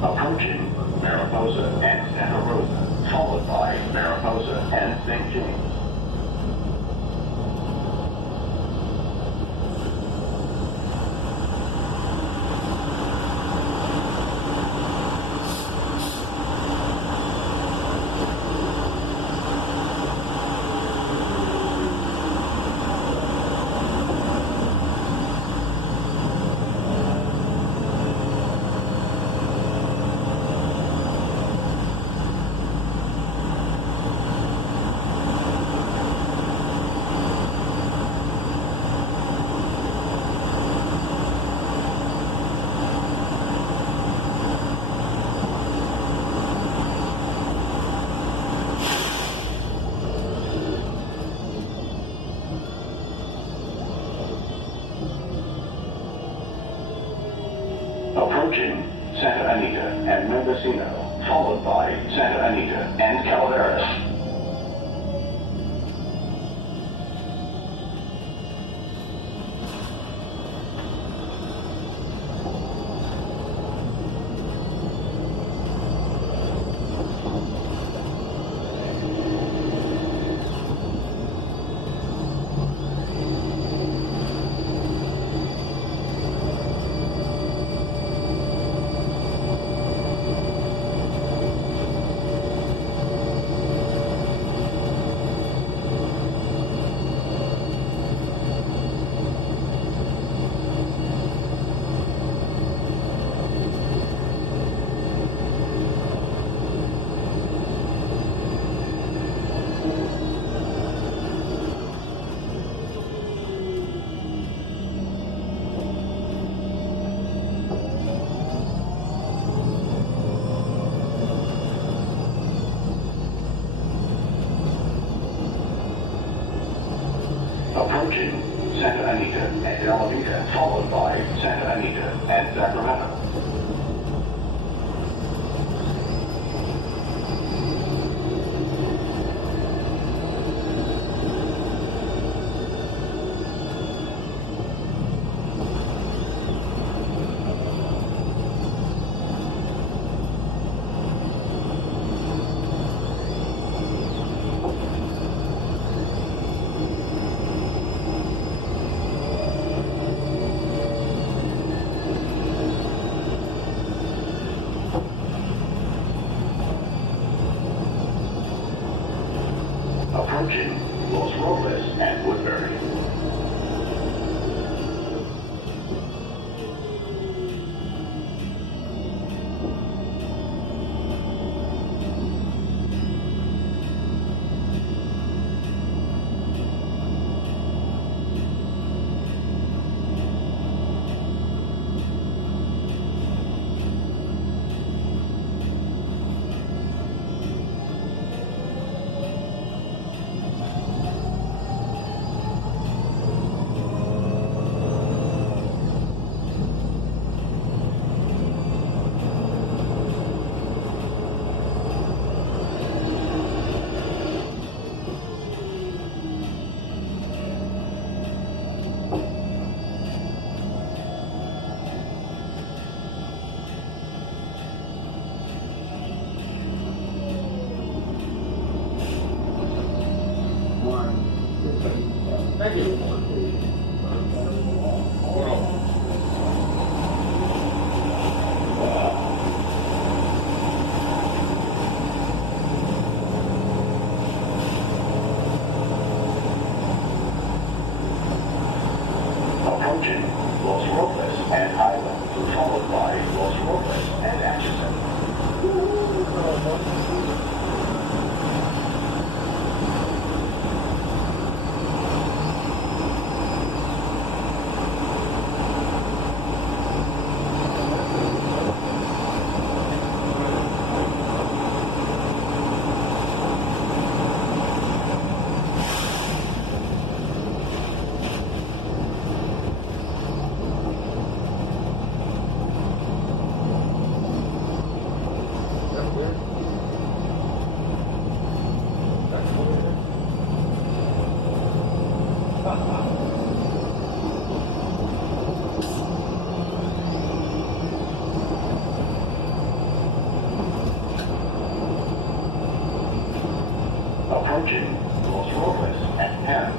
Approaching Mariposa and Santa Rosa, followed by Mariposa and St. James. Approaching Santa Anita and Mendocino, followed by Santa Anita and Calaveras. Approaching Santa Anita and De La Vita, followed by Santa Anita and Sacramento. Approaching Los Robles and Woodbury. approaching Los Robles at 10.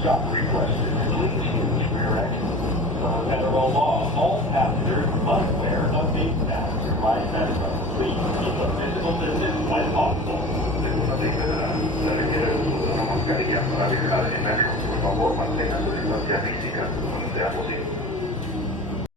Stop requested. Please use rear exit. Per federal law, all passengers must wear a seat belt. By minimum, please keep a physical distance when possible. Según nos dice la requiere el uso de una mascarilla para viajar en metro. Por favor, mantenga su distanciamiento